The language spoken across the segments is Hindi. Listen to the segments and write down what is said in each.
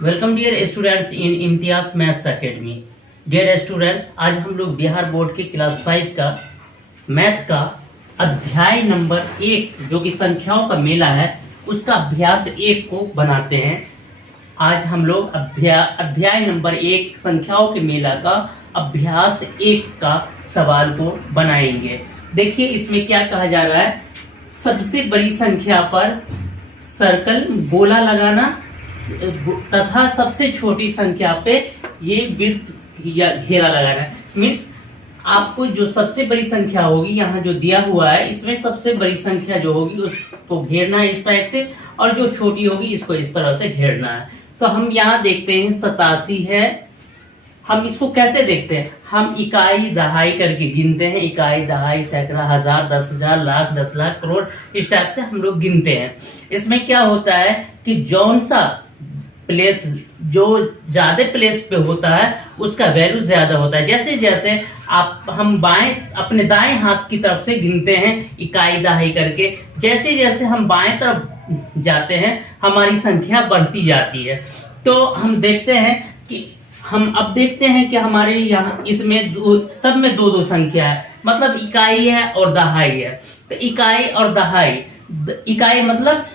Welcome dear students in Imtiaz maths academy. Dear students, आज हम लोग बिहार बोर्ड के क्लास 5 का मैथ का अध्याय नंबर 1 जो कि संख्याओं का मेला है उसका अभ्यास 1 को बनाते हैं। आज हम लोग अध्याय नंबर 1 संख्याओं के मेला का अभ्यास 1 का सवाल को बनाएंगे। देखिए इसमें क्या कहा जा रहा है, सबसे बड़ी संख्या पर सर्कल गोला लगाना तथा सबसे छोटी संख्या पे ये वृत्त या घेरा लगाना है। मीन्स आपको जो सबसे बड़ी संख्या होगी यहाँ जो दिया हुआ है इसमें सबसे बड़ी संख्या जो होगी उसको घेरना है इस टाइप से, और जो छोटी होगी इसको इस तरह से घेरना है। तो हम यहाँ देखते हैं 87 है। हम इसको कैसे देखते हैं, हम इकाई दहाई करके गिनते हैं। इकाई दहाई सैकड़ा हजार 10,000 लाख 10 लाख करोड़ इस टाइप से हम लोग गिनते हैं। इसमें क्या होता है कि जौन सा प्लेस जो ज्यादा प्लेस पे होता है उसका वैल्यू ज्यादा होता है। जैसे जैसे हम अपने दाएं हाथ की तरफ से गिनते हैं इकाई दहाई करके, जैसे जैसे हम बाएं तरफ जाते हैं हमारी संख्या बढ़ती जाती है। तो हम देखते हैं कि हम अब देखते हैं कि हमारे यहाँ इसमें सब में दो दो संख्या है, मतलब इकाई है और दहाई है। तो इकाई और दहाई, इकाई मतलब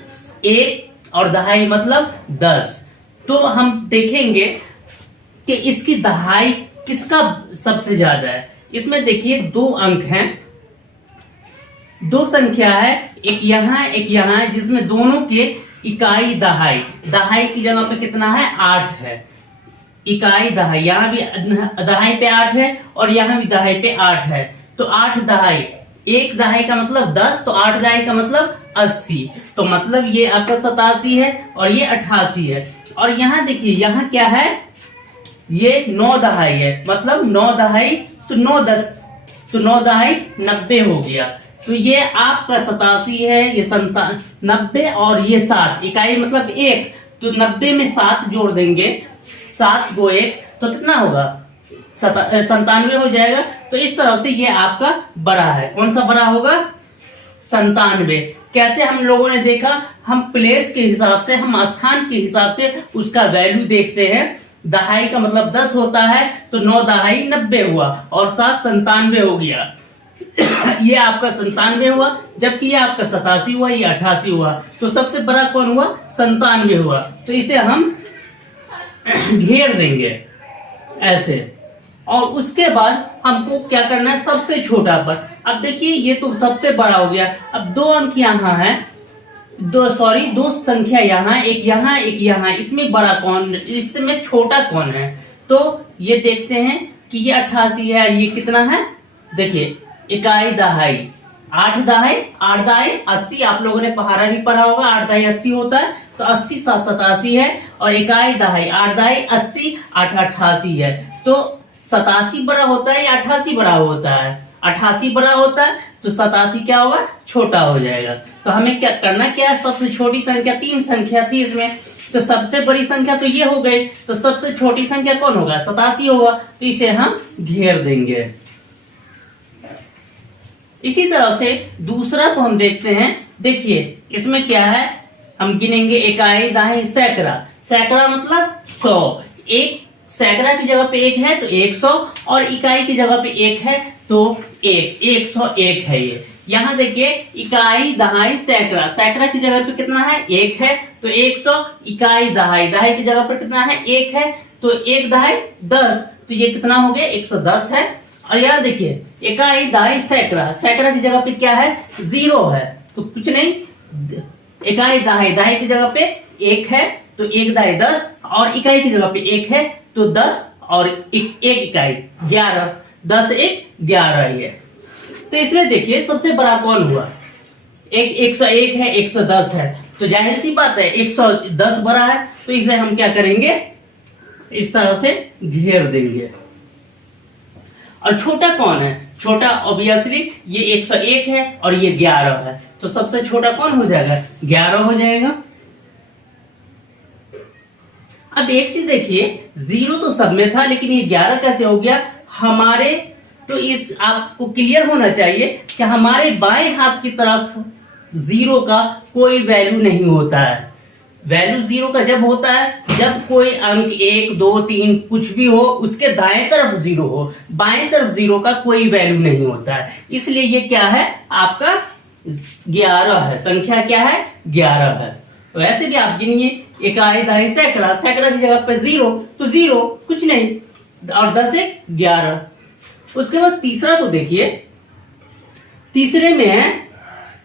1 और दहाई मतलब 10। तो हम देखेंगे कि इसकी दहाई किसका सबसे ज्यादा है। इसमें देखिए 2 अंक हैं, 2 संख्या है, एक यहाँ एक यहाँ है, जिसमें दोनों के इकाई दहाई, दहाई की जगह पे कितना है 8 है। इकाई दहाई, यहाँ भी दहाई पे 8 है और यहाँ भी दहाई पे 8 है। तो 8 दहाई, 1 दहाई का मतलब 10, तो 8 दहाई का मतलब 80। तो मतलब ये आपका 87 है और ये 88 है। और यहाँ देखिए यहाँ क्या है, ये 9 दहाई है, मतलब 9 दहाई तो 9 10, तो 9 दहाई 90 हो गया। तो ये आपका 87 है, ये 90 और ये 60। इकाई मतलब 1, तो 90 में 7 जोड़ देंगे, 7 को 1 तो कितना होगा 97 हो जाएगा। तो इस तरह से ये आपका बड़ा है। कौन सा बड़ा होगा 97। कैसे हम लोगों ने देखा, हम प्लेस के हिसाब से, हम स्थान के हिसाब से उसका वैल्यू देखते हैं। दहाई का मतलब 10 होता है, तो 9 दहाई 90 हुआ और 7 97 हो गया। ये आपका 97 हुआ, जबकि ये आपका 87 हुआ, ये 88 हुआ। तो सबसे बड़ा कौन हुआ 97 हुआ। तो इसे हम घेर देंगे ऐसे, और उसके बाद हमको क्या करना है सबसे छोटा पर। अब देखिए ये तो सबसे बड़ा हो गया। अब 2 अंक यहाँ है, 2 संख्या यहाँ, एक यहाँ एक यहाँ, इसमें बड़ा कौन, इसमें छोटा कौन है। तो ये देखते हैं कि ये 88 है, ये कितना है, देखिए इकाई दहाई 8 दहाई 8 दहाई 80। आप लोगों ने पहाड़ा भी पढ़ा होगा, 8 दहाई 80 होता है, तो 80 87 है। और इकाई दहाई 8 दहाई 80 8 88 है। तो 87 बड़ा होता है या 88 बड़ा होता है, 88 बड़ा होता है, तो 87 क्या होगा छोटा हो जाएगा। तो हमें क्या करना, क्या है सबसे छोटी संख्या, 3 संख्या थी इसमें, तो सबसे बड़ी संख्या तो ये हो गई, तो सबसे छोटी संख्या कौन होगा 87 होगा। तो इसे हम घेर देंगे। इसी तरह से दूसरा को हम देखते हैं। देखिए इसमें क्या है, हम गिनेंगे इकाई दहाई सैकड़ा, सैकड़ा मतलब 100। एक सैकड़ा की जगह पे 1 है तो 100, और इकाई की जगह पे 1 है तो 101 है। ये यहाँ देखिए इकाई दहाई सैकड़ा, सैकड़ा की जगह पे कितना है 1 है तो 100। इकाई दहाई, दहाई की जगह पर कितना है 1 है, तो 1 दहाई 10, तो ये कितना हो गया 110 है। और यहाँ देखिए इकाई दहाई सैकड़ा, सैकड़ा की जगह पे क्या है 0 है, तो कुछ नहीं। इकाई दहाई, दहाई की जगह पे 1 है तो 1 दहाई 10, और इकाई की जगह पे 1 है तो 10, और 1 इकाई 11, 10 1 11 ही है। तो इसमें देखिए सबसे बड़ा कौन हुआ, 101 है 110 है, तो जाहिर सी बात है 110 बड़ा है। तो इसे हम क्या करेंगे इस तरह से घेर देंगे। और छोटा कौन है, छोटा ऑब्वियसली ये 101 है और ये 11 है, तो सबसे छोटा कौन हो जाएगा 11 हो जाएगा। अब एक चीज देखिए, 0 तो सब में था, लेकिन ये 11 कैसे हो गया हमारे। तो इस आपको क्लियर होना चाहिए कि हमारे बाएं हाथ की तरफ 0 का कोई वैल्यू नहीं होता है। वैल्यू 0 का जब होता है जब कोई अंक 1 2 3 कुछ भी हो, उसके दाएं तरफ 0 हो, बाएं तरफ 0 का कोई वैल्यू नहीं होता है। इसलिए ये क्या है, आपका 11 है। संख्या क्या है, 11 है। तो ऐसे भी आप गिनिए, इकाई दहाई सैकड़ा, सैकड़ा की जगह पे 0 तो 0 कुछ नहीं, और 10 से 11। उसके बाद तीसरा को देखिए, तीसरे में है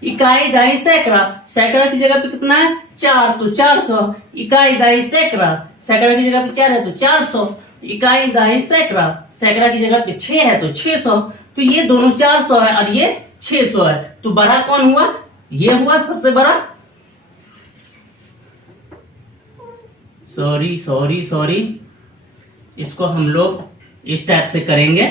इकाई दहाई सैकड़ा, सैकड़ा की जगह पे कितना है 4 तो 400। इकाई दहाई सैकड़ा, सैकड़ा की जगह पे 4 है तो 400। इकाई दहाई सैकड़ा, सैकड़ा की जगह पे 6 है तो 600। तो ये दोनों 400 है और ये 600 है। तो बड़ा कौन हुआ, ये हुआ सबसे बड़ा। सॉरी, इसको हम लोग इस टाइप से करेंगे।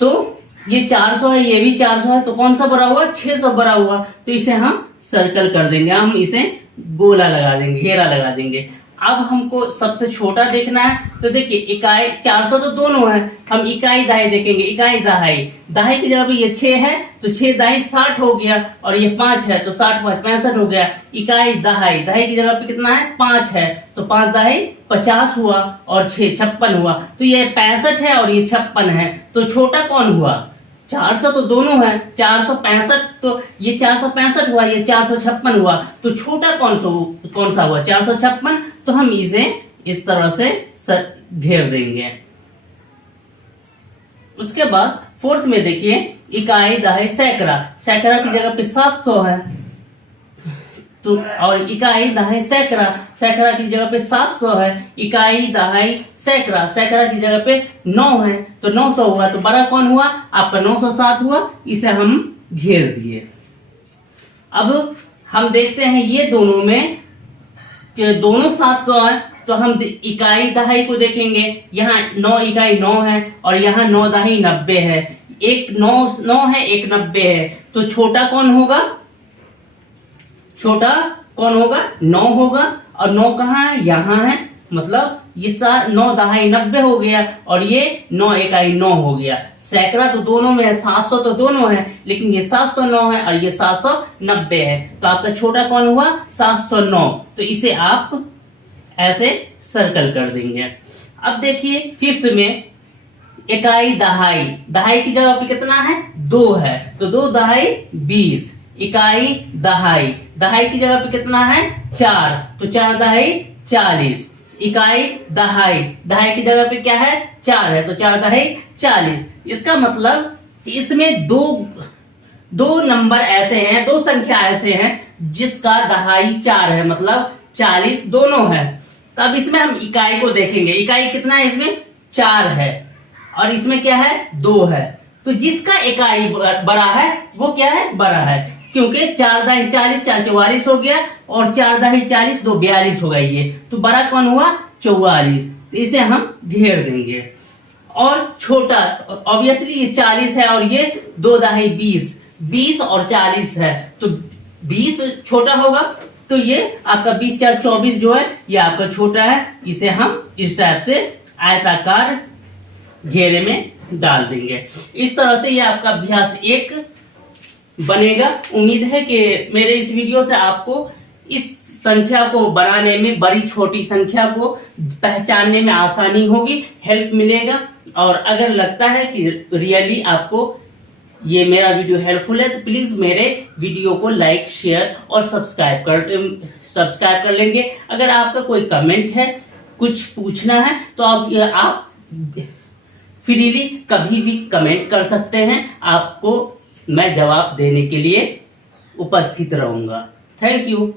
तो ये 400 है, ये भी 400 है, तो कौन सा बड़ा हुआ, 600 बड़ा हुआ। तो इसे हम सर्कल कर देंगे, हम इसे गोला लगा देंगे, घेरा लगा देंगे। अब हमको सबसे छोटा देखना है, तो देखिए इकाई 400 तो दोनों है, हम इकाई दहाई देखेंगे। इकाई दहाई, दहाई की जगह पे ये 6 है तो 6 दहाई 60 हो गया, और ये 5 है तो 60 5 65 हो गया। इकाई दहाई, दहाई की जगह पे कितना है 5 है तो 5 दहाई 50 हुआ, और 6 56 हुआ। तो ये 65 है और ये 56 है। तो छोटा कौन हुआ, 400 तो दोनों है, 465 तो ये 465 हुआ, ये 456 हुआ। तो छोटा कौन सा हुआ, 456। तो हम इसे इस तरह से घेर देंगे। उसके बाद फोर्थ में देखिए इकाई दहाई सैकड़ा, सैकड़ा की जगह पे 700 है, तो और इकाई दहाई सैकड़ा, सैकड़ा की जगह पे 700 है। इकाई दहाई सैकड़ा, सैकड़ा की जगह पे 9 है तो 900 हुआ। तो बड़ा कौन हुआ, आपका 907 हुआ। इसे हम घेर दिए। अब हम देखते हैं ये दोनों में, दोनों 700 है तो हम इकाई दहाई को देखेंगे। यहाँ 9 इकाई 9 है और यहाँ 9 दहाई 90 है। एक 9 है, एक 90 है। तो छोटा कौन होगा, छोटा कौन होगा, 9 होगा। और 9 कहाँ है, यहाँ है, मतलब ये 9 दहाई 90 हो गया, और ये 9 इकाई 9 हो गया। सैकड़ा तो दोनों में है, 700 तो दोनों है, लेकिन ये 709 है और ये 790 है। तो आपका छोटा कौन हुआ, 709। तो इसे आप ऐसे सर्कल कर देंगे। अब देखिए फिफ्थ में इकाई दहाई, दहाई की जगह पे कितना है 2 है तो 2 दहाई 20। इकाई दहाई, दहाई की जगह पे कितना है 4 तो 4 दहाई 40। इकाई दहाई, दहाई की जगह पे क्या है 4 है तो 4 दहाई 40। इसका मतलब कि इसमें दो नंबर ऐसे हैं, दो संख्या ऐसे हैं जिसका दहाई 4 है, मतलब 40 दोनों है। तो अब इसमें हम इकाई को देखेंगे। इकाई कितना है, इसमें 4 है और इसमें क्या है 2 है। तो जिसका इकाई बड़ा है वो क्या है, बड़ा है, क्योंकि 4 दहाई 40, 4 44 हो गया, और 4 दहाई 40, 2 42 होगा ये। तो बड़ा कौन हुआ 44। तो इसे हम घेर देंगे। और छोटा ऑब्वियसली ये 40 है और ये 2 दहाई 20, 20 और 40 है तो 20 छोटा होगा। तो ये आपका 20 4 24 जो है ये आपका छोटा है। इसे हम इस टाइप से आयताकार घेरे में डाल देंगे। इस तरह से ये आपका अभ्यास 1 बनेगा। उम्मीद है कि मेरे इस वीडियो से आपको इस संख्या को बनाने में, बड़ी छोटी संख्या को पहचानने में आसानी होगी, हेल्प मिलेगा। और अगर लगता है कि रियली आपको ये मेरा वीडियो हेल्पफुल है तो प्लीज मेरे वीडियो को लाइक शेयर और सब्सक्राइब कर लेंगे। अगर आपका कोई कमेंट है, कुछ पूछना है तो आप फ्रीली कभी भी कमेंट कर सकते हैं। आपको मैं जवाब देने के लिए उपस्थित रहूंगा। Thank you.